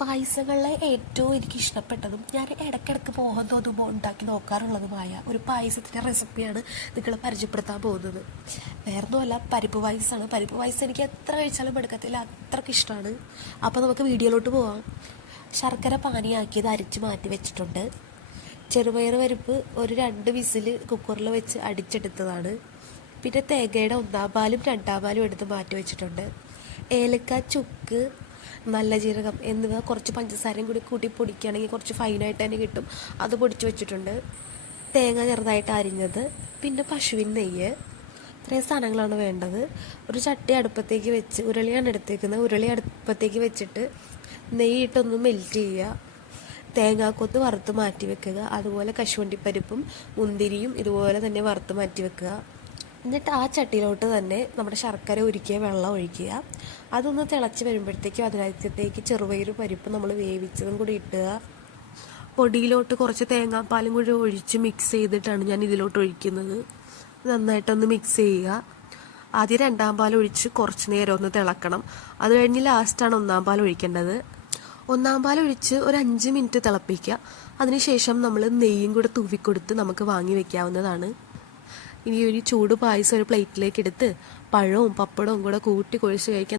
പായസങ്ങളിലെ ഏറ്റവും എനിക്ക് ഇഷ്ടപ്പെട്ടതും ഞാൻ ഇടയ്ക്കിടയ്ക്ക് മോഹം തോന്നുമ്പോൾ ഉണ്ടാക്കി നോക്കാറുള്ളതുമായ ഒരു പായസത്തിൻ്റെ റെസിപ്പിയാണ് നിങ്ങൾ പരിചയപ്പെടുത്താൻ പോകുന്നത്. വേറൊന്നുമല്ല, പരിപ്പ് പായസമാണ്. പരിപ്പ് പായസം എനിക്ക് എത്ര കഴിച്ചാലും എടുക്കത്തില്ല, അത്രയ്ക്ക് ഇഷ്ടമാണ്. അപ്പോൾ നമുക്ക് വീഡിയോയിലോട്ട് പോവാം. ശർക്കര പാനിയാക്കിയത് അരിച്ച് മാറ്റി വെച്ചിട്ടുണ്ട്. ചെറുപയർ പരിപ്പ് ഒരു 2 വിസിൽ കുക്കറിൽ വെച്ച് അടിച്ചെടുത്തതാണ്. പിന്നെ തേങ്ങയുടെ 1/4 പാലും 2/2 പാലും എടുത്ത് മാറ്റി വെച്ചിട്ടുണ്ട്. ഏലക്ക, ചുക്ക്, നല്ല ജീരകം എന്നിവ കുറച്ച് പഞ്ചസാരയും കൂടി കൂട്ടി പൊടിക്കുകയാണെങ്കിൽ കുറച്ച് ഫൈനായിട്ട് തന്നെ കിട്ടും. അത് പൊടിച്ച് വെച്ചിട്ടുണ്ട്. തേങ്ങ ചെറുതായിട്ട് അരിഞ്ഞത്, പിന്നെ പശുവിൻ നെയ്യ്, ഇത്രയും സാധനങ്ങളാണ് വേണ്ടത്. ഒരു ചട്ടി അടുപ്പത്തേക്ക് വെച്ച്, ഉരുളിയാണ് എടുത്തേക്കുന്നത്, ഉരുളി അടുപ്പത്തേക്ക് വെച്ചിട്ട് നെയ്യിട്ടൊന്ന് മെൽറ്റ് ചെയ്യുക. തേങ്ങാക്കൊത്ത് വറുത്ത് മാറ്റി വെക്കുക. അതുപോലെ കശുവണ്ടിപ്പരിപ്പും മുന്തിരിയും ഇതുപോലെ തന്നെ വറുത്ത് മാറ്റി വെക്കുക. എന്നിട്ട് ആ ചട്ടിയിലോട്ട് തന്നെ നമ്മുടെ ശർക്കര ഉരുക്കിയ വെള്ളം ഒഴിക്കുക. അതൊന്ന് തിളച്ച് വരുമ്പോഴത്തേക്കും അതിനകത്തേക്ക് ചെറുപയർ പരിപ്പ് നമ്മൾ വേവിച്ചതും കൂടി ഇട്ടുക. പൊടിയിലോട്ട് കുറച്ച് തേങ്ങാപ്പാലും കൂടി ഒഴിച്ച് മിക്സ് ചെയ്തിട്ടാണ് ഞാൻ ഇതിലോട്ട് ഒഴിക്കുന്നത്. നന്നായിട്ടൊന്ന് മിക്സ് ചെയ്യുക. ആദ്യം 2/2 പാൽ ഒഴിച്ച് കുറച്ച് നേരം ഒന്ന് തിളക്കണം. അത് കഴിഞ്ഞ് ലാസ്റ്റാണ് 1/4 പാൽ ഒഴിക്കേണ്ടത്. 1/4 പാൽ ഒഴിച്ച് ഒരു 5 മിനിറ്റ് തിളപ്പിക്കുക. അതിനുശേഷം നമ്മൾ നെയ്യും കൂടെ തൂവിക്കൊടുത്ത് നമുക്ക് വാങ്ങി വെക്കാവുന്നതാണ്. ഇനി ഒരു ചൂട് പായസം ഒരു പ്ലേറ്റിലേക്ക് എടുത്ത് പഴവും പപ്പടവും കൂടെ കൂട്ടി കുഴച്ച് കഴിക്കാൻ